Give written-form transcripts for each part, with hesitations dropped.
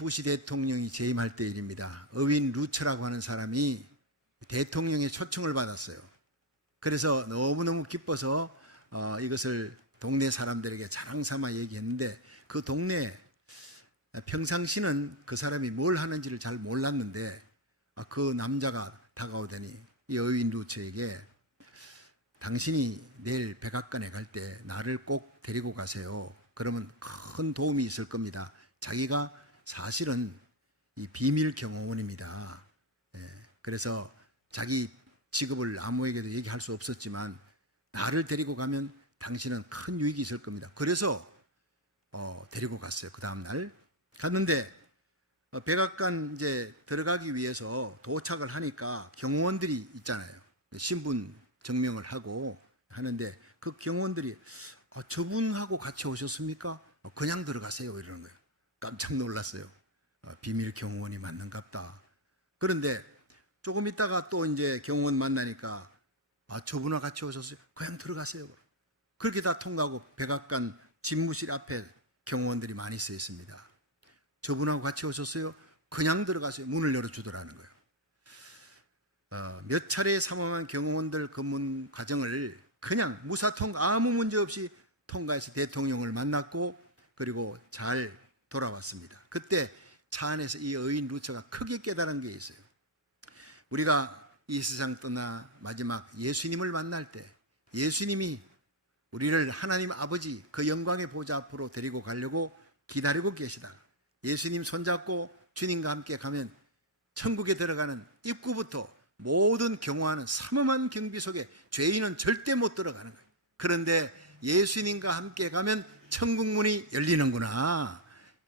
부시 대통령이 재임할 때 일입니다. 어윈 루처라고 하는 사람이 대통령의 초청을 받았어요. 그래서 너무너무 기뻐서 이것을 동네 사람들에게 자랑 삼아 얘기했는데, 그 동네 평상시는 그 사람이 뭘 하는지를 잘 몰랐는데 그 남자가 다가오더니 이 어윈 루처에게 당신이 내일 백악관에 갈 때 나를 꼭 데리고 가세요. 그러면 큰 도움이 있을 겁니다. 자기가 사실은 이 비밀 경호원입니다. 그래서 자기 직업을 아무에게도 얘기할 수 없었지만 나를 데리고 가면 당신은 큰 유익이 있을 겁니다. 그래서 데리고 갔어요. 그 다음날 갔는데 백악관 이제 들어가기 위해서 도착을 하니까 경호원들이 있잖아요. 신분 증명을 하고 하는데 그 경호원들이 저분하고 같이 오셨습니까? 그냥 들어가세요 이러는 거예요. 깜짝 놀랐어요. 비밀 경호원이 맞는갑다. 그런데 조금 있다가 또 이제 경호원 만나니까 저분하고 같이 오셨어요? 그냥 들어가세요. 그렇게 다 통과하고 백악관 집무실 앞에 경호원들이 많이 서 있습니다. 저분하고 같이 오셨어요? 그냥 들어가세요. 문을 열어주더라는 거예요. 몇 차례 삼엄한 경호원들 검문 과정을 그냥 무사통과 아무 문제 없이 통과해서 대통령을 만났고 그리고 잘 돌아왔습니다. 그때 차 안에서 이 어윈 루처가 크게 깨달은 게 있어요. 우리가 이 세상 떠나 마지막 예수님을 만날 때 예수님이 우리를 하나님 아버지 그 영광의 보좌 앞으로 데리고 가려고 기다리고 계시다. 예수님 손잡고 주님과 함께 가면 천국에 들어가는 입구부터 모든 경호하는 삼엄한 경비 속에 죄인은 절대 못 들어가는 거예요. 그런데 예수님과 함께 가면 천국 문이 열리는구나.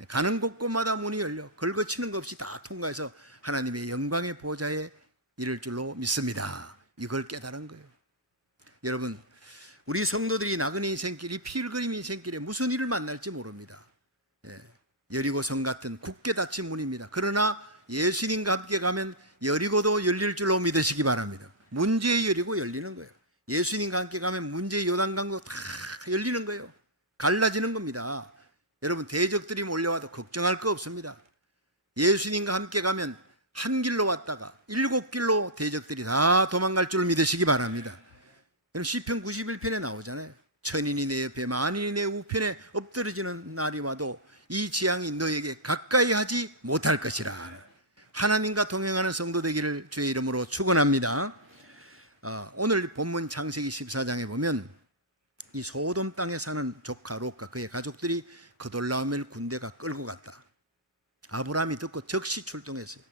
가는 곳곳마다 문이 열려 걸거치는 것 없이 다 통과해서 하나님의 영광의 보좌에 이를 줄로 믿습니다. 이걸 깨달은 거예요. 여러분, 우리 성도들이 나그네 인생길, 이 필그림 인생길에 무슨 일을 만날지 모릅니다. 여리고성 같은 굳게 닫힌 문입니다. 그러나 예수님과 함께 가면 여리고도 열릴 줄로 믿으시기 바랍니다. 문제의 여리고 열리는 거예요. 예수님과 함께 가면 문제의 요단강도 다 열리는 거예요. 갈라지는 겁니다. 여러분, 대적들이 몰려와도 걱정할 거 없습니다. 예수님과 함께 가면 한 길로 왔다가 7길로 대적들이 다 도망갈 줄 믿으시기 바랍니다. 시편 91편에 나오잖아요. 천인이 내 옆에 만인이 내 우편에 엎드러지는 날이 와도 이 재앙이 너에게 가까이 하지 못할 것이라. 하나님과 동행하는 성도 되기를 주의 이름으로 축원합니다. 오늘 본문 창세기 14장에 보면 이 소돔 땅에 사는 조카 롯과 그의 가족들이 그돌라오멜 군대가 끌고 갔다. 아브라함이 듣고 즉시 출동했어요.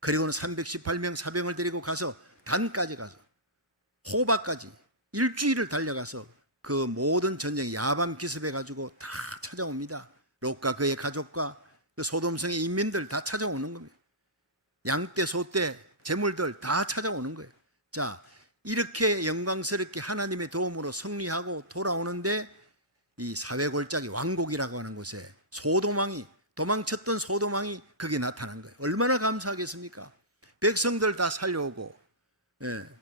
그리고는 318명 사병을 데리고 가서 단까지 가서 호바까지 일주일을 달려가서 그 모든 전쟁 야밤 기습해 가지고 다 찾아옵니다. 롯과 그의 가족과 그 소돔성의 인민들 다 찾아오는 겁니다. 양떼 소떼 재물들 다 찾아오는 거예요. 자, 이렇게 영광스럽게 하나님의 도움으로 승리하고 돌아오는데 이 사회골짜기 왕국이라고 하는 곳에 소돔왕이, 도망쳤던 소돔왕이 거기에 나타난 거예요. 얼마나 감사하겠습니까? 백성들 다 살려오고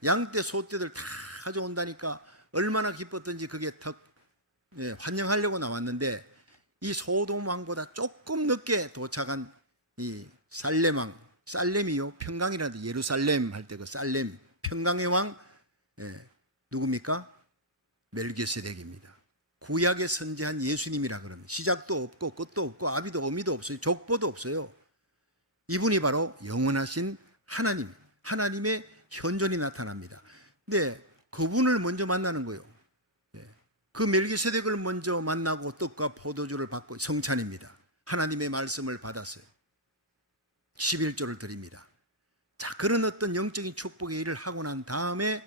양떼 소떼들 다 가져온다니까 얼마나 기뻤던지 그게 환영하려고 나왔는데 이 소돔왕보다 조금 늦게 도착한 이 살렘왕, 살렘이요 평강이라는데 예루살렘 할 때 그 살렘 평강의 왕 누굽니까? 멜기세덱입니다. 구약에 선지한 예수님이라 그럽니다. 시작도 없고 끝도 없고 아비도 어미도 없어요. 족보도 없어요. 이분이 바로 영원하신 하나님, 하나님의 현존이 나타납니다. 근데 그분을 먼저 만나는 거예요. 그 멜기세덱을 먼저 만나고 떡과 포도주를 받고 성찬입니다. 하나님의 말씀을 받았어요. 11조를 드립니다. 자, 그런 어떤 영적인 축복의 일을 하고 난 다음에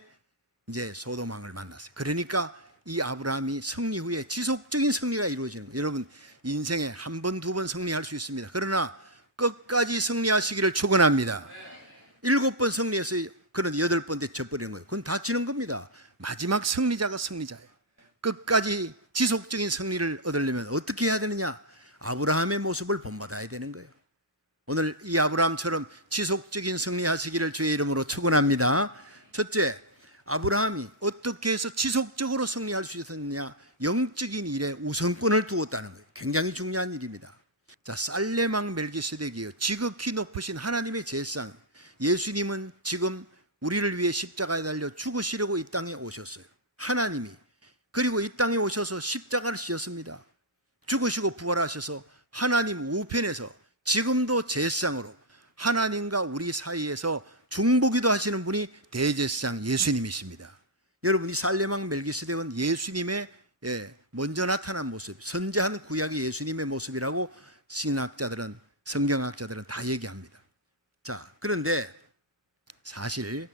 이제 소돔왕을 만났어요. 그러니까 이 아브라함이 승리 후에 지속적인 승리가 이루어지는 거예요. 여러분, 인생에 한 번, 두 번 승리할 수 있습니다. 그러나 끝까지 승리하시기를 축원합니다. 7번 승리해서 그런 8번째 져버리는 거예요. 그건 다치는 겁니다. 마지막 승리자가 승리자예요. 끝까지 지속적인 승리를 얻으려면 어떻게 해야 되느냐? 아브라함의 모습을 본받아야 되는 거예요. 오늘 이 아브라함처럼 지속적인 승리하시기를 주의 이름으로 축원합니다. 첫째, 아브라함이 어떻게 해서 지속적으로 승리할 수 있었느냐? 영적인 일에 우선권을 두었다는 거예요. 굉장히 중요한 일입니다. 자, 살레망 멜기세덱이요, 지극히 높으신 하나님의 제사장 예수님은 지금 우리를 위해 십자가에 달려 죽으시려고 이 땅에 오셨어요. 하나님이. 그리고 이 땅에 오셔서 십자가를 지었습니다. 죽으시고 부활하셔서 하나님 우편에서 지금도 제사장으로 하나님과 우리 사이에서 중보기도 하시는 분이 대제사장 예수님이십니다. 여러분, 이 살레망 멜기세덱은 예수님의 먼저 나타난 모습, 선지한 구약의 예수님의 모습이라고 신학자들은, 성경학자들은 다 얘기합니다. 자, 그런데 사실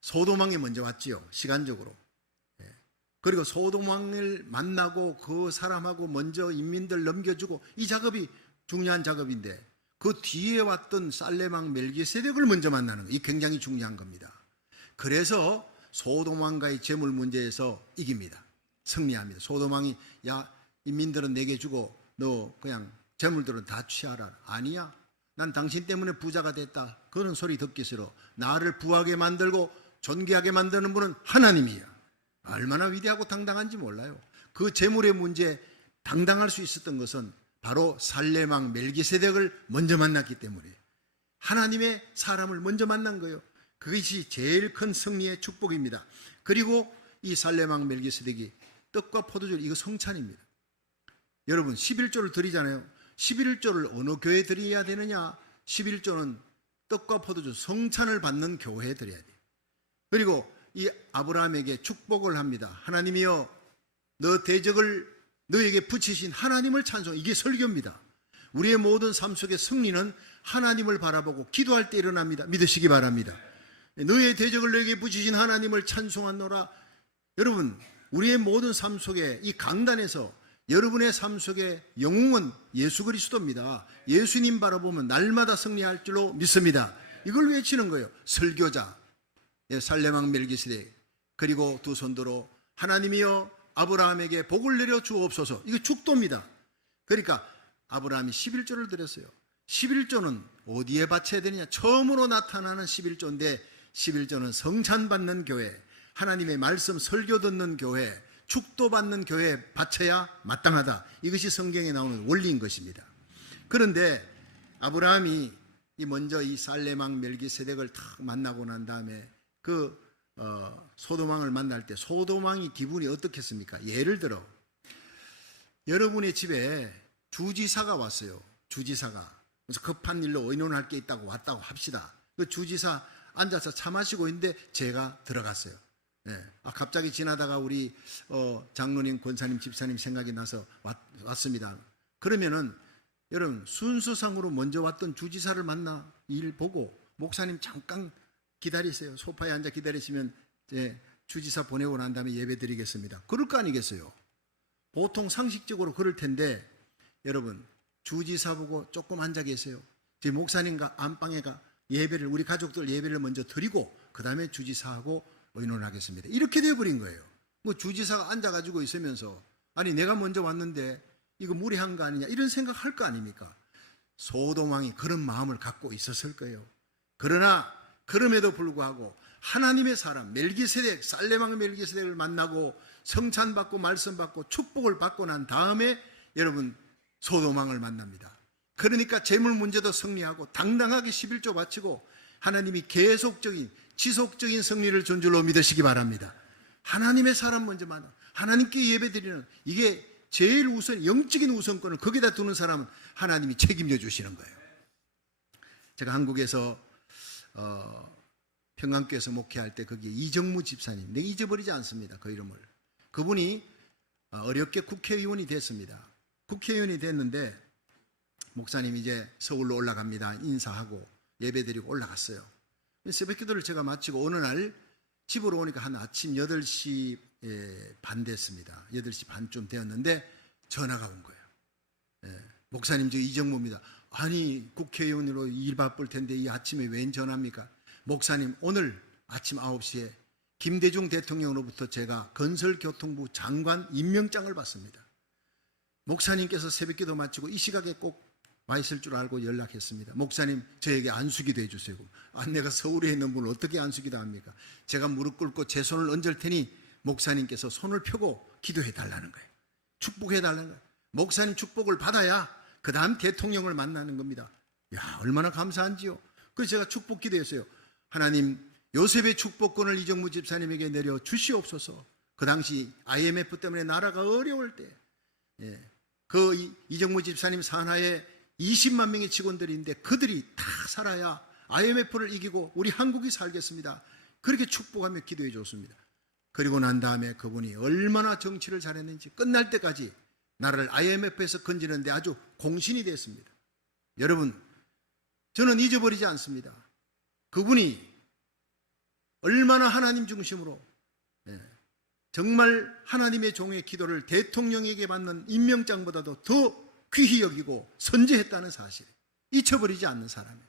소돔왕이 먼저 왔지요, 시간적으로. 그리고 소돔왕을 만나고 그 사람하고 먼저 인민들 넘겨주고, 이 작업이 중요한 작업인데 그 뒤에 왔던 살레망 멜기세덱을 먼저 만나는 거, 이 굉장히 중요한 겁니다. 그래서 소돔왕과의 재물 문제에서 이깁니다. 승리합니다. 소돔왕이 야, 인민들은 내게 주고 너 그냥 재물들은 다 취하라. 아니야, 난 당신 때문에 부자가 됐다. 그런 소리 듣기 싫어. 나를 부하게 만들고 존귀하게 만드는 분은 하나님이야. 얼마나 위대하고 당당한지 몰라요. 그 재물의 문제에 당당할 수 있었던 것은 바로 살레망 멜기세덱을 먼저 만났기 때문에, 하나님의 사람을 먼저 만난 거예요. 그것이 제일 큰 승리의 축복입니다. 그리고 이 살레망 멜기세덱이 떡과 포도주를, 이거 성찬입니다. 여러분, 11조를 드리잖아요. 11조를 어느 교회에 드려야 되느냐? 11조는 떡과 포도주, 성찬을 받는 교회에 드려야 돼요. 그리고 이 아브라함에게 축복을 합니다. 하나님이여, 너 대적을 너에게 붙이신 하나님을 찬송. 이게 설교입니다. 우리의 모든 삶 속의 승리는 하나님을 바라보고 기도할 때 일어납니다. 믿으시기 바랍니다. 너의 대적을 너에게 붙이신 하나님을 찬송하노라. 여러분, 우리의 모든 삶 속에, 이 강단에서 여러분의 삶 속에 영웅은 예수 그리스도입니다. 예수님 바라보면 날마다 승리할 줄로 믿습니다. 이걸 외치는 거예요. 설교자 살레망 멜기세덱, 그리고 두 손들어 하나님이여 아브라함에게 복을 내려 주옵소서. 이게 축도입니다. 그러니까 아브라함이 11조를 드렸어요. 11조는 어디에 바쳐야 되느냐? 처음으로 나타나는 11조인데, 11조는 성찬받는 교회, 하나님의 말씀 설교 듣는 교회, 축도받는 교회에 바쳐야 마땅하다. 이것이 성경에 나오는 원리인 것입니다. 그런데 아브라함이 먼저 이 살레망 멜기세덱을 탁 만나고 난 다음에 소돔왕을 만날 때 소돔왕이 기분이 어떻겠습니까? 예를 들어 여러분의 집에 주지사가 왔어요. 주지사가. 그래서 급한 일로 의논할 게 있다고 왔다고 합시다. 그 주지사 앉아서 차 마시고 있는데 제가 들어갔어요. 갑자기 지나다가 우리 장로님, 권사님, 집사님 생각이 나서 왔습니다. 그러면은 여러분, 순서상으로 먼저 왔던 주지사를 만나 일 보고 목사님 잠깐 기다리세요. 소파에 앉아 기다리시면 주지사 보내고 난 다음에 예배 드리겠습니다. 그럴 거 아니겠어요? 보통 상식적으로 그럴 텐데, 여러분, 주지사 보고 조금 앉아 계세요. 저희 목사님과 안방에가 예배를, 우리 가족들 예배를 먼저 드리고 그 다음에 주지사하고 의논하겠습니다. 이렇게 되어버린 거예요. 뭐 주지사가 앉아가지고 있으면서 아니 내가 먼저 왔는데 이거 무리한 거 아니냐, 이런 생각할 거 아닙니까? 소돔왕이 그런 마음을 갖고 있었을 거예요. 그러나 그럼에도 불구하고 하나님의 사람 멜기세덱, 살레망 멜기세덱을 만나고 성찬받고 말씀받고 축복을 받고 난 다음에 여러분 소돔왕을 만납니다. 그러니까 재물 문제도 승리하고 당당하게 11조 바치고 하나님이 계속적인 지속적인 승리를 준 줄로 믿으시기 바랍니다. 하나님의 사람 먼저 만나, 하나님께 예배드리는, 이게 제일 우선, 영적인 우선권을 거기다 두는 사람은 하나님이 책임져 주시는 거예요. 제가 한국에서 평강교회에서 목회할 때 거기에 이정무 집사님, 내가 잊어버리지 않습니다. 그 이름을. 그분이 어렵게 국회의원이 됐습니다. 국회의원이 됐는데 목사님이 이제 서울로 올라갑니다. 인사하고 예배드리고 올라갔어요. 새벽기도를 제가 마치고 어느 날 집으로 오니까 한 아침 8시 반 됐습니다. 8시 반쯤 되었는데 전화가 온 거예요. 목사님, 저 이정무입니다. 아니 국회의원으로 일 바쁠 텐데 이 아침에 웬 전화입니까? 목사님, 오늘 아침 9시에 김대중 대통령으로부터 제가 건설교통부 장관 임명장을 받습니다. 목사님께서 새벽기도 마치고 이 시각에 꼭 와 있을 줄 알고 연락했습니다. 목사님, 저에게 안수기도 해주세요. 내가 서울에 있는 분을 어떻게 안수기도 합니까? 제가 무릎 꿇고 제 손을 얹을 테니 목사님께서 손을 펴고 기도해 달라는 거예요. 축복해 달라는 거예요. 목사님 축복을 받아야 그 다음 대통령을 만나는 겁니다. 야, 얼마나 감사한지요. 그래서 제가 축복 기도했어요. 하나님, 요셉의 축복권을 이정무 집사님에게 내려 주시옵소서. 그 당시 IMF 때문에 나라가 어려울 때, 그 이정무 집사님 산하에 20만 명의 직원들인데 그들이 다 살아야 IMF를 이기고 우리 한국이 살겠습니다. 그렇게 축복하며 기도해 줬습니다. 그리고 난 다음에 그분이 얼마나 정치를 잘했는지 끝날 때까지 나라를 IMF에서 건지는데 아주 공신이 됐습니다. 여러분, 저는 잊어버리지 않습니다. 그분이 얼마나 하나님 중심으로 정말 하나님의 종의 기도를 대통령에게 받는 임명장보다도 더 귀히 여기고 선제했다는 사실, 잊혀버리지 않는 사람이에요.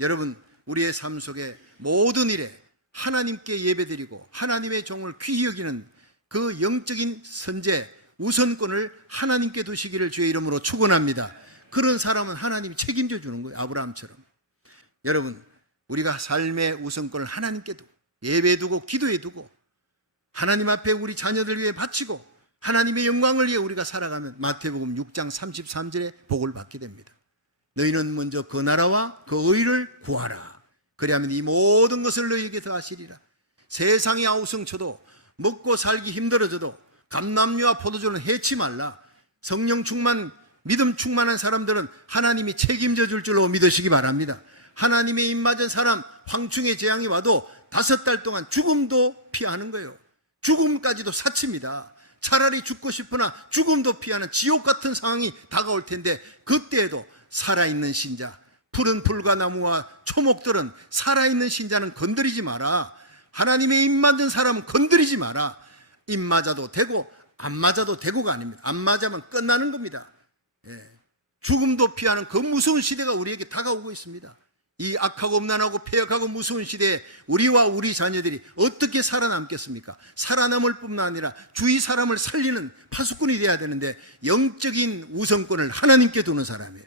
여러분, 우리의 삶 속에 모든 일에 하나님께 예배드리고 하나님의 종을 귀히 여기는 그 영적인 선제, 우선권을 하나님께 두시기를 주의 이름으로 축원합니다. 그런 사람은 하나님이 책임져 주는 거예요. 아브라함처럼. 여러분, 우리가 삶의 우선권을 하나님께 두고 예배에 두고 기도에 두고 하나님 앞에 우리 자녀들 위해 바치고 하나님의 영광을 위해 우리가 살아가면 마태복음 6장 33절에 복을 받게 됩니다. 너희는 먼저 그 나라와 그 의를 구하라. 그리하면 이 모든 것을 너희에게 더하시리라. 세상이 아우성쳐도 먹고 살기 힘들어져도 감람류와 포도주는 해치 말라. 성령 충만, 믿음 충만한 사람들은 하나님이 책임져 줄 줄로 믿으시기 바랍니다. 하나님의 입맞은 사람, 황충의 재앙이 와도 5달 동안 죽음도 피하는 거예요. 죽음까지도 사치입니다. 차라리 죽고 싶으나 죽음도 피하는 지옥 같은 상황이 다가올 텐데 그때에도 살아있는 신자, 푸른 풀과 나무와 초목들은 살아있는 신자는 건드리지 마라. 하나님의 입맞은 사람은 건드리지 마라. 입 맞아도 되고 안 맞아도 되고가 아닙니다. 안 맞으면 끝나는 겁니다. 죽음도 피하는 그 무서운 시대가 우리에게 다가오고 있습니다. 이 악하고 음란하고 폐역하고 무서운 시대에 우리와 우리 자녀들이 어떻게 살아남겠습니까? 살아남을 뿐만 아니라 주위 사람을 살리는 파수꾼이 되어야 되는데 영적인 우선권을 하나님께 두는 사람이에요.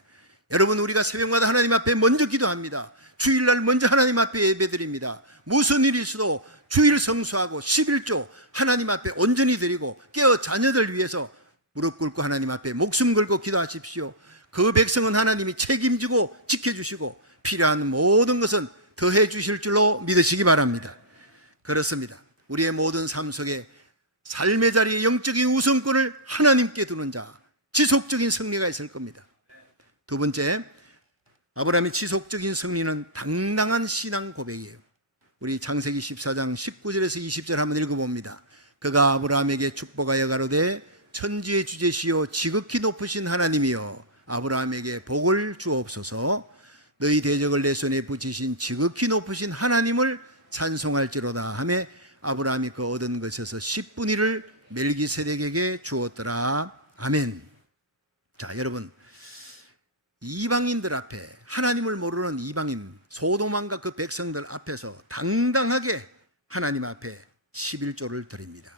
여러분, 우리가 새벽마다 하나님 앞에 먼저 기도합니다. 주일날 먼저 하나님 앞에 예배드립니다. 무슨 일이 있어도 주일 성수하고 11조 하나님 앞에 온전히 드리고 깨어 자녀들 위해서 무릎 꿇고 하나님 앞에 목숨 걸고 기도하십시오. 그 백성은 하나님이 책임지고 지켜주시고 필요한 모든 것은 더해 주실 줄로 믿으시기 바랍니다. 그렇습니다. 우리의 모든 삶 속에 삶의 자리에 영적인 우선권을 하나님께 두는 자, 지속적인 승리가 있을 겁니다. 두 번째, 아브라함의 지속적인 승리는 당당한 신앙 고백이에요. 우리 창세기 14장 19절에서 20절 한번 읽어봅니다. 그가 아브라함에게 축복하여 가로되 천지의 주제시요 지극히 높으신 하나님이여 아브라함에게 복을 주옵소서. 너희 대적을 내 손에 붙이신 지극히 높으신 하나님을 찬송할지로다 하매 아브라함이 그 얻은 것에서 10분의 1을 멜기세덱에게 주었더라. 아멘. 자, 여러분, 이방인들 앞에, 하나님을 모르는 이방인 소돔왕과 그 백성들 앞에서 당당하게 하나님 앞에 11조를 드립니다.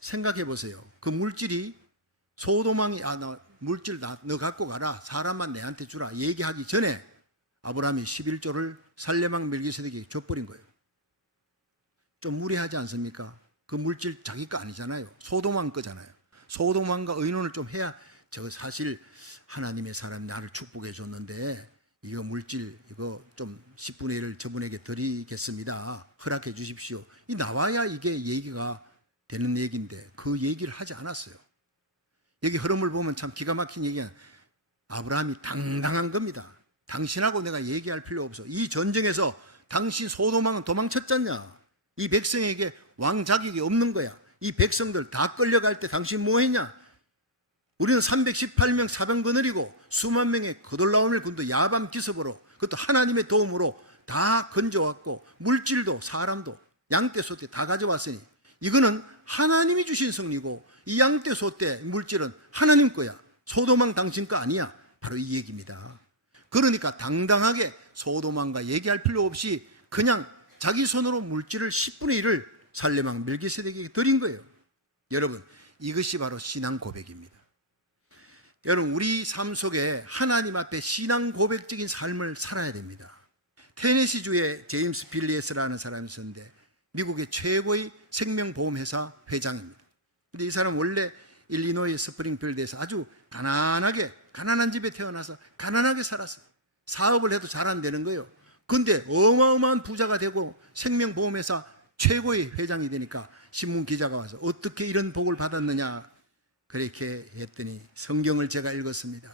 생각해 보세요. 그 물질이 소돔왕이 나 물질 너 갖고 가라, 사람만 내한테 주라 얘기하기 전에 아브라함이 11조를 살레망 멜기세덱에게 줘버린 거예요. 좀 무리하지 않습니까? 그 물질 자기 거 아니잖아요. 소돔왕 거잖아요. 소돔왕과 의논을 좀 해야, 저 사실 하나님의 사람 나를 축복해 줬는데 이거 물질 이거 좀 10분의 1을 저분에게 드리겠습니다. 허락해 주십시오. 이 나와야 이게 얘기가 되는 얘기인데 그 얘기를 하지 않았어요. 여기 흐름을 보면 참 기가 막힌 얘기야. 아브라함이 당당한 겁니다. 당신하고 내가 얘기할 필요 없어. 이 전쟁에서 당신 소돔왕은 도망쳤잖냐. 이 백성에게 왕 자격이 없는 거야. 이 백성들 다 끌려갈 때 당신 뭐 했냐. 우리는 318명 사병 거느리고 수만 명의 거돌라오멜 군도 야밤 기습으로, 그것도 하나님의 도움으로 다 건져왔고 물질도 사람도 양떼 소떼 다 가져왔으니 이거는 하나님이 주신 승리고 이 양떼 소떼 물질은 하나님 거야. 소돔왕 당신 거 아니야. 바로 이 얘기입니다. 그러니까 당당하게 소돔왕과 얘기할 필요 없이 그냥 자기 손으로 물질을 10분의 1을 살레망 멜기세덱에게 드린 거예요. 여러분, 이것이 바로 신앙 고백입니다. 여러분, 우리 삶 속에 하나님 앞에 신앙 고백적인 삶을 살아야 됩니다. 테네시주의 제임스 빌리에스라는 사람이 있었는데 미국의 최고의 생명보험회사 회장입니다. 근데 이 사람은 원래 일리노이 스프링필드에서 아주 가난하게 가난한 집에 태어나서 가난하게 살았어요. 사업을 해도 잘 안 되는 거예요. 근데 어마어마한 부자가 되고 생명보험회사 최고의 회장이 되니까 신문 기자가 와서 어떻게 이런 복을 받았느냐 그렇게 했더니 성경을 제가 읽었습니다.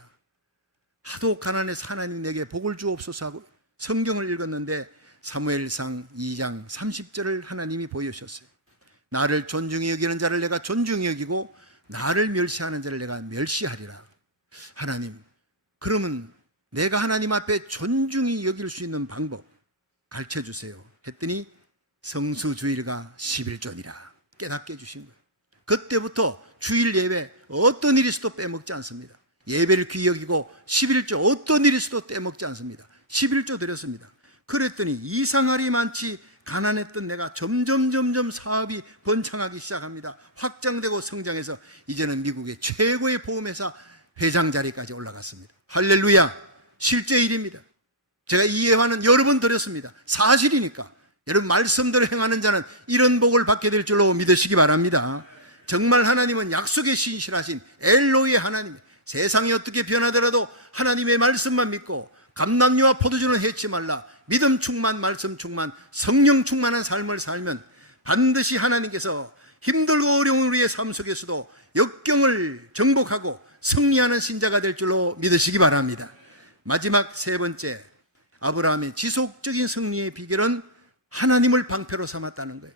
하도 가난해서 하나님 내게 복을 주옵소서 하고 성경을 읽었는데 사무엘상 2장 30절을 하나님이 보여주셨어요. 나를 존중히 여기는 자를 내가 존중히 여기고 나를 멸시하는 자를 내가 멸시하리라. 하나님, 그러면 내가 하나님 앞에 존중히 여길 수 있는 방법 가르쳐 주세요 했더니 성수주일과 11조니라 깨닫게 해주신 거예요. 그때부터 주일 예배 어떤 일이 있어도 빼먹지 않습니다. 예배를 귀히 여기고 11조 어떤 일이 있어도 빼먹지 않습니다. 11조 드렸습니다. 그랬더니 이상할이 많지 가난했던 내가 점점 사업이 번창하기 시작합니다. 확장되고 성장해서 이제는 미국의 최고의 보험회사 회장 자리까지 올라갔습니다. 할렐루야. 실제 일입니다. 제가 이 예화는 여러 번 드렸습니다. 사실이니까 여러분 말씀대로 행하는 자는 이런 복을 받게 될 줄로 믿으시기 바랍니다. 정말 하나님은 약속에 신실하신 엘로의 하나님, 세상이 어떻게 변하더라도 하나님의 말씀만 믿고 감람류와 포도주는 해치 말라, 믿음 충만, 말씀 충만, 성령 충만한 삶을 살면 반드시 하나님께서 힘들고 어려운 우리의 삶 속에서도 역경을 정복하고 승리하는 신자가 될 줄로 믿으시기 바랍니다. 마지막 세 번째, 아브라함의 지속적인 승리의 비결은 하나님을 방패로 삼았다는 거예요.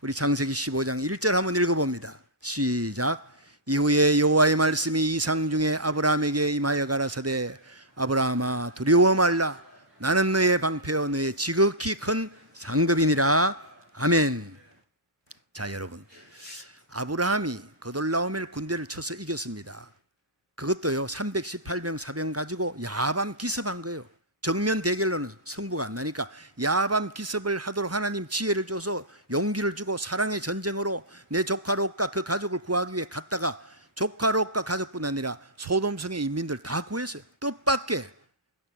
우리 창세기 15장 1절 한번 읽어봅니다. 시작. 이후에 여호와의 말씀이 이상 중에 아브라함에게 임하여 가라사대 아브라함아 두려워 말라 나는 너의 방패요 너의 지극히 큰 상급이니라. 아멘. 자, 여러분, 아브라함이 그돌라오멜 군대를 쳐서 이겼습니다. 그것도요 318병 사병 가지고 야밤 기습한 거예요. 정면 대결로는 승부가 안 나니까 야밤 기습을 하도록 하나님 지혜를 줘서 용기를 주고 사랑의 전쟁으로 내 조카 롯과 그 가족을 구하기 위해 갔다가 조카 롯과 가족뿐 아니라 소돔성의 인민들 다 구했어요. 뜻밖의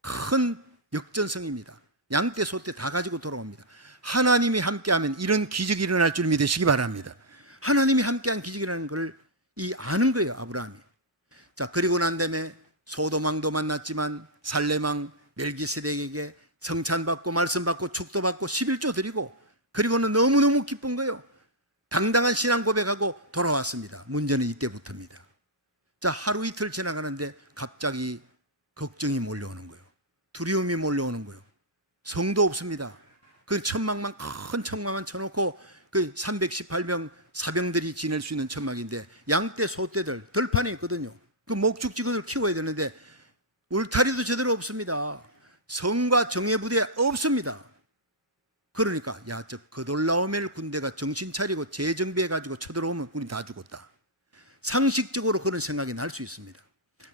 큰 역전성입니다. 양떼 소떼 다 가지고 돌아옵니다. 하나님이 함께하면 이런 기적이 일어날 줄 믿으시기 바랍니다. 하나님이 함께한 기적이라는 걸 아는 거예요, 아브라함이. 자, 그리고 난 다음에 소돔왕도 만났지만 살렘왕 멜기세덱에게 성찬받고 말씀받고 축도받고 11조 드리고 그리고는 너무너무 기쁜 거예요. 당당한 신앙 고백하고 돌아왔습니다. 문제는 이때부터입니다. 자, 하루 이틀 지나가는데 갑자기 걱정이 몰려오는 거예요. 두려움이 몰려오는 거예요. 성도 없습니다. 그 천막만 큰 천막만 쳐놓고 그 318명 사병들이 지낼 수 있는 천막인데 양떼 소떼들 들판에 있거든요. 그 목축지 그들 키워야 되는데 울타리도 제대로 없습니다. 성과 정예부대 없습니다. 그러니까 저 그돌라오멜 군대가 정신 차리고 재정비해가지고 쳐들어오면 우린 다 죽었다. 상식적으로 그런 생각이 날 수 있습니다.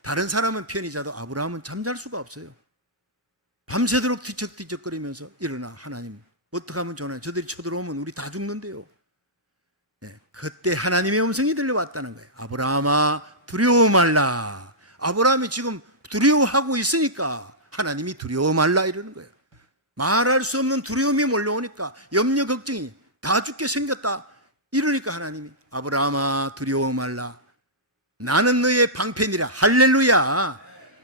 다른 사람은 편히 자도 아브라함은 잠잘 수가 없어요. 밤새도록 뒤척뒤척거리면서 일어나 하나님 어떻게 하면 좋나요? 저들이 쳐들어오면 우리 다 죽는데요. 네, 그때 하나님의 음성이 들려왔다는 거예요. 아브라함아 두려워 말라. 아브라함이 지금 두려워하고 있으니까 하나님이 두려워 말라 이러는 거예요. 말할 수 없는 두려움이 몰려오니까 염려 걱정이 다 죽게 생겼다 이러니까 하나님이 아브라함아 두려워 말라 나는 너의 방패니라. 할렐루야.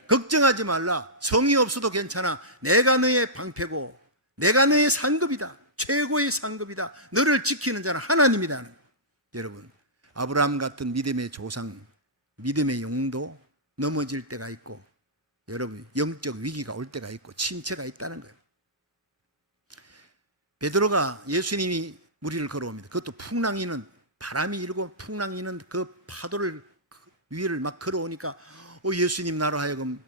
걱정하지 말라. 성이 없어도 괜찮아. 내가 너의 방패고 내가 너의 상급이다. 최고의 상급이다. 너를 지키는 자는 하나님이다. 여러분, 아브라함 같은 믿음의 조상, 믿음의 용도 넘어질 때가 있고 여러분 영적 위기가 올 때가 있고 침체가 있다는 거예요. 베드로가 예수님이 무리를 걸어옵니다. 그것도 풍랑이는 바람이 일고 풍랑이는 그 파도를 위를 막 걸어오니까 예수님 나로 하여금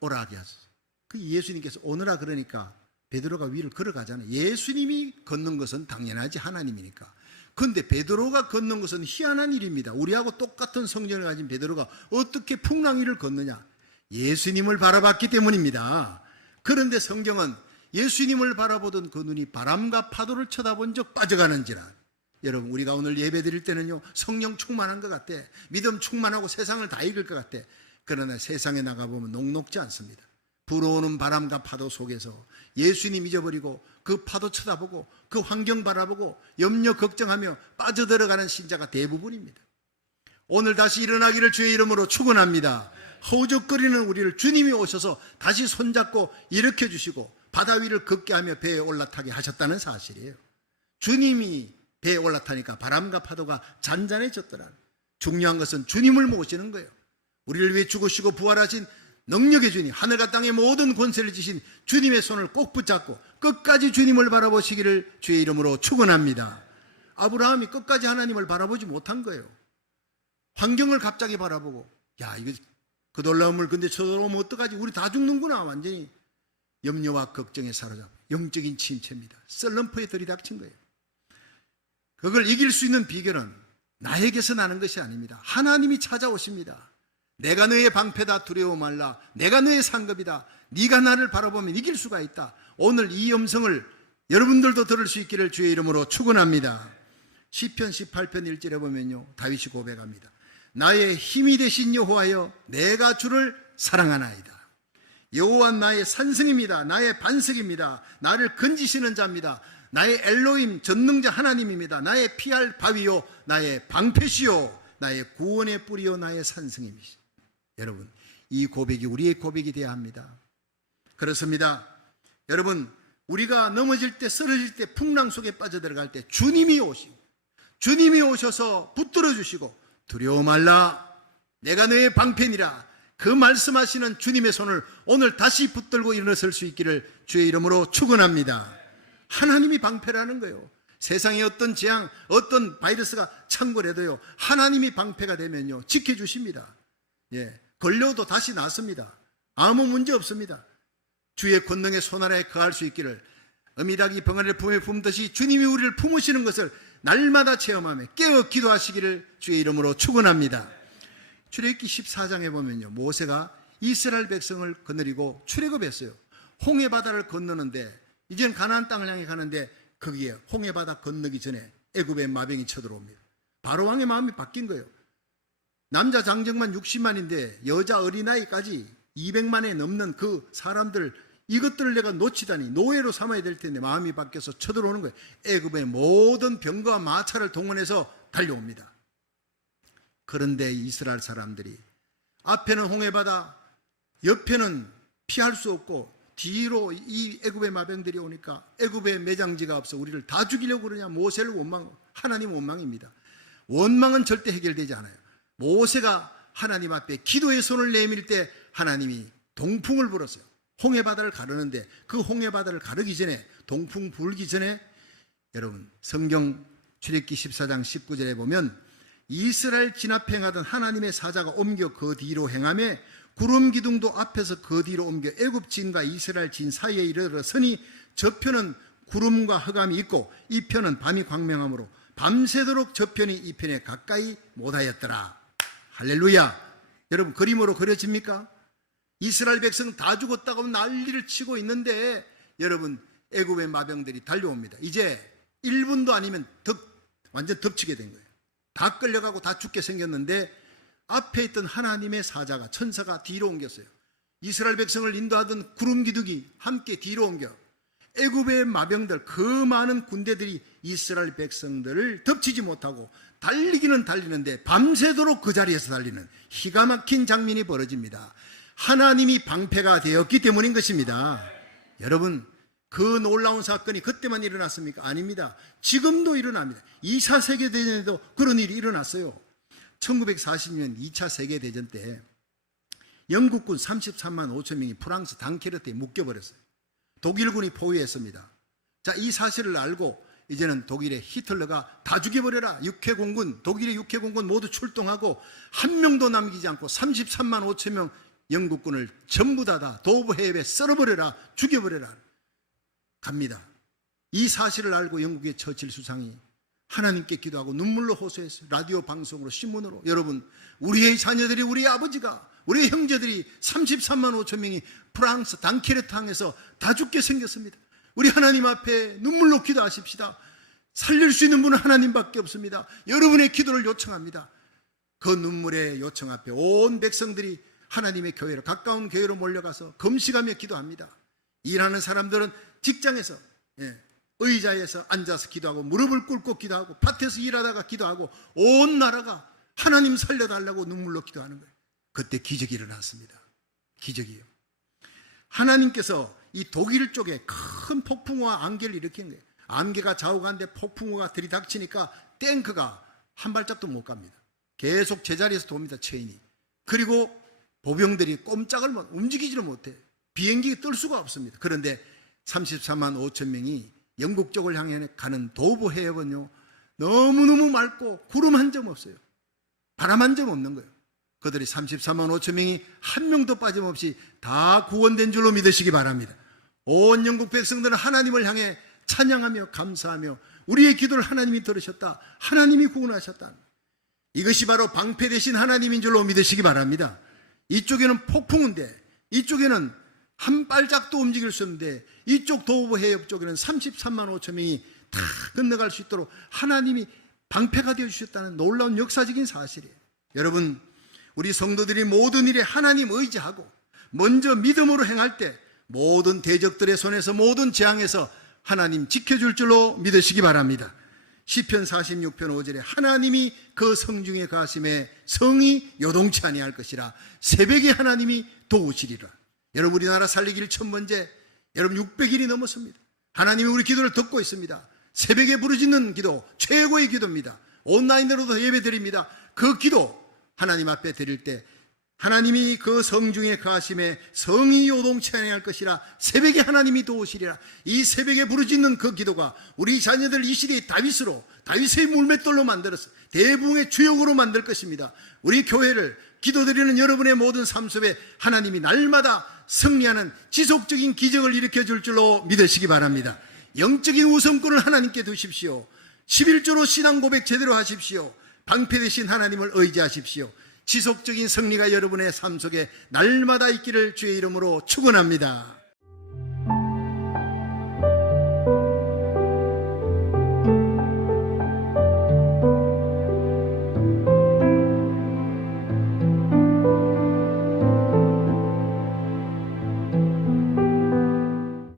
오라 하게 하소서. 그 예수님께서 오너라 그러니까 베드로가 위를 걸어가잖아요. 예수님이 걷는 것은 당연하지 하나님이니까. 그런데 베드로가 걷는 것은 희한한 일입니다. 우리하고 똑같은 성전을 가진 베드로가 어떻게 풍랑 위를 걷느냐? 예수님을 바라봤기 때문입니다. 그런데 성경은 예수님을 바라보던 그 눈이 바람과 파도를 쳐다본 적 빠져가는지라. 여러분, 우리가 오늘 예배 드릴 때는요 성령 충만한 것 같아. 믿음 충만하고 세상을 다 이길 것 같아. 그러나 세상에 나가보면 녹록지 않습니다. 불어오는 바람과 파도 속에서 예수님 잊어버리고 그 파도 쳐다보고 그 환경 바라보고 염려 걱정하며 빠져들어가는 신자가 대부분입니다. 오늘 다시 일어나기를 주의 이름으로 축원합니다. 허우적거리는 우리를 주님이 오셔서 다시 손잡고 일으켜 주시고 바다 위를 걷게 하며 배에 올라타게 하셨다는 사실이에요. 주님이 배에 올라타니까 바람과 파도가 잔잔해졌더라. 중요한 것은 주님을 모시는 거예요. 우리를 위해 죽으시고 부활하신 능력의 주님, 하늘과 땅의 모든 권세를 지신 주님의 손을 꼭 붙잡고 끝까지 주님을 바라보시기를 주의 이름으로 축원합니다. 아브라함이 끝까지 하나님을 바라보지 못한 거예요. 환경을 갑자기 바라보고, 야, 이거 그 놀라운 물 근데 쳐들어오면 어떡하지? 우리 다 죽는구나. 완전히 염려와 걱정에 사로잡고 영적인 침체입니다. 썰럼프에 들이닥친 거예요. 그걸 이길 수 있는 비결은 나에게서 나는 것이 아닙니다. 하나님이 찾아오십니다. 내가 너의 방패다, 두려워 말라. 내가 너의 상급이다. 네가 나를 바라보면 이길 수가 있다. 오늘 이 음성을 여러분들도 들을 수 있기를 주의 이름으로 축원합니다. 시편 18편 1절에 보면요, 다윗이 고백합니다. 나의 힘이 되신 여호와여, 내가 주를 사랑하나이다. 여호와 나의 산성입니다. 나의 반석입니다. 나를 건지시는 자입니다. 나의 엘로힘 전능자 하나님입니다. 나의 피할 바위요, 나의 방패시요, 나의 구원의 뿌리요, 나의 산성임이시. 여러분, 이 고백이 우리의 고백이 되어야 합니다. 그렇습니다. 여러분, 우리가 넘어질 때, 쓰러질 때, 풍랑 속에 빠져들어갈 때 주님이 오셔서 붙들어 주시고 두려워 말라, 내가 너의 방패니라, 그 말씀하시는 주님의 손을 오늘 다시 붙들고 일어설 수 있기를 주의 이름으로 축원합니다. 하나님이 방패라는 거예요. 세상에 어떤 재앙, 어떤 바이러스가 창궐해도요, 하나님이 방패가 되면요, 지켜주십니다. 예, 걸려도 다시 낫습니다. 아무 문제 없습니다. 주의 권능의 손 아래에 거할 수 있기를, 어미닭이 병아리를 품에 품듯이 주님이 우리를 품으시는 것을 날마다 체험하며 깨어 기도하시기를 주의 이름으로 축원합니다. 출애굽기 14장에 보면요, 모세가 이스라엘 백성을 거느리고 출애굽했어요. 홍해 바다를 건너는데, 이제는 가나안 땅을 향해 가는데 거기에 홍해 바다 건너기 전에 애굽의 마병이 쳐들어옵니다. 바로 왕의 마음이 바뀐 거예요. 남자 장정만 60만인데 여자 어린아이까지 200만에 넘는 그 사람들, 이것들을 내가 놓치다니 노예로 삼아야 될 텐데 마음이 바뀌어서 쳐들어오는 거예요. 애굽의 모든 병거와 마차를 동원해서 달려옵니다. 그런데 이스라엘 사람들이 앞에는 홍해바다, 옆에는 피할 수 없고 뒤로 이 애굽의 마병들이 오니까 애굽의 매장지가 없어 우리를 다 죽이려고 그러냐. 모세를 원망, 하나님 원망입니다. 원망은 절대 해결되지 않아요. 모세가 하나님 앞에 기도의 손을 내밀 때 하나님이 동풍을 불었어요. 홍해바다를 가르는데 그 홍해바다를 가르기 전에, 동풍 불기 전에, 여러분 성경 출애굽기 14장 19절에 보면 이스라엘 진압 행하던 하나님의 사자가 옮겨 그 뒤로 행하며 구름 기둥도 앞에서 그 뒤로 옮겨 애굽 진과 이스라엘 진 사이에 이르러서니 저편은 구름과 흑암이 있고 이 편은 밤이 광명하므로 밤새도록 저편이 이 편에 가까이 못하였더라. 할렐루야. 여러분, 그림으로 그려집니까? 이스라엘 백성 다 죽었다고 난리를 치고 있는데 여러분, 애굽의 마병들이 달려옵니다. 이제 1분도 아니면 완전 덮치게 된 거예요. 다 끌려가고 다 죽게 생겼는데 앞에 있던 하나님의 사자가, 천사가 뒤로 옮겼어요. 이스라엘 백성을 인도하던 구름 기둥이 함께 뒤로 옮겨 애굽의 마병들, 그 많은 군대들이 이스라엘 백성들을 덮치지 못하고 달리기는 달리는데 밤새도록 그 자리에서 달리는 기가 막힌 장면이 벌어집니다. 하나님이 방패가 되었기 때문인 것입니다. 여러분, 그 놀라운 사건이 그때만 일어났습니까? 아닙니다. 지금도 일어납니다. 2차 세계대전에도 그런 일이 일어났어요. 1940년 2차 세계대전 때 영국군 33만 5천 명이 프랑스 덩케르트에 묶여버렸어요. 독일군이 포위했습니다. 자, 이 사실을 알고 이제는 독일의 히틀러가 다 죽여버려라. 육해공군, 독일의 육해공군 모두 출동하고 한 명도 남기지 않고 33만 5천 명 영국군을 전부 다 도브 해협에 썰어버려라, 죽여버려라 갑니다. 이 사실을 알고 영국의 처칠 수상이 하나님께 기도하고 눈물로 호소했어요. 라디오 방송으로, 신문으로. 여러분, 우리의 자녀들이, 우리의 아버지가, 우리의 형제들이 33만 5천 명이 프랑스 덩케르트 항에서 다 죽게 생겼습니다. 우리 하나님 앞에 눈물로 기도하십시다. 살릴 수 있는 분은 하나님밖에 없습니다. 여러분의 기도를 요청합니다. 그 눈물의 요청 앞에 온 백성들이 하나님의 교회로, 가까운 교회로 몰려가서 금식하며 기도합니다. 일하는 사람들은 직장에서, 의자에서 앉아서 기도하고 무릎을 꿇고 기도하고 밭에서 일하다가 기도하고 온 나라가 하나님 살려달라고 눈물로 기도하는 거예요. 그때 기적이 일어났습니다. 기적이요. 하나님께서 이 독일 쪽에 큰 폭풍우와 안개를 일으킨 거예요. 안개가 좌우가는데 폭풍우가 들이닥치니까 탱크가 한 발짝도 못 갑니다. 계속 제자리에서 돕니다. 체인이. 그리고 보병들이 꼼짝을 움직이지를 못해. 비행기 뜰 수가 없습니다. 그런데 34만 5천 명이 영국 쪽을 향해 가는 도브 해협은요, 너무너무 맑고 구름 한 점 없어요. 바람 한 점 없는 거예요. 그들이 34만 5천 명이 한 명도 빠짐없이 다 구원된 줄로 믿으시기 바랍니다. 온 영국 백성들은 하나님을 향해 찬양하며 감사하며 우리의 기도를 하나님이 들으셨다, 하나님이 구원하셨다. 이것이 바로 방패 되신 하나님인 줄로 믿으시기 바랍니다. 이쪽에는 폭풍인데, 이쪽에는 한 발짝도 움직일 수 없는데, 이쪽 도브 해협 쪽에는 33만 5천 명이 다 건너갈 수 있도록 하나님이 방패가 되어주셨다는 놀라운 역사적인 사실이에요. 여러분, 우리 성도들이 모든 일에 하나님 의지하고 먼저 믿음으로 행할 때 모든 대적들의 손에서, 모든 재앙에서 하나님 지켜줄 줄로 믿으시기 바랍니다. 시편 46편 5절에 하나님이 그 성중에 가심에 성이 요동치 아니할 것이라, 새벽에 하나님이 도우시리라. 여러분, 우리나라 살리기 첫 번째, 여러분 600일이 넘었습니다. 하나님이 우리 기도를 듣고 있습니다. 새벽에 부르짖는 기도, 최고의 기도입니다. 온라인으로도 예배 드립니다. 그 기도 하나님 앞에 드릴 때 하나님이 그 성중에 가심에 성이 요동치 아니할 것이라, 새벽에 하나님이 도우시리라. 이 새벽에 부르짖는 그 기도가 우리 자녀들 이 시대의 다윗으로, 다윗의 물맷돌로 만들어서 대붕의 주역으로 만들 것입니다. 우리 교회를, 기도드리는 여러분의 모든 삶 속에 하나님이 날마다 승리하는 지속적인 기적을 일으켜 줄 줄로 믿으시기 바랍니다. 영적인 우선권을 하나님께 두십시오. 11조로 신앙 고백 제대로 하십시오. 방패 되신 하나님을 의지하십시오. 지속적인 승리가 여러분의 삶 속에 날마다 있기를 주의 이름으로 축원합니다.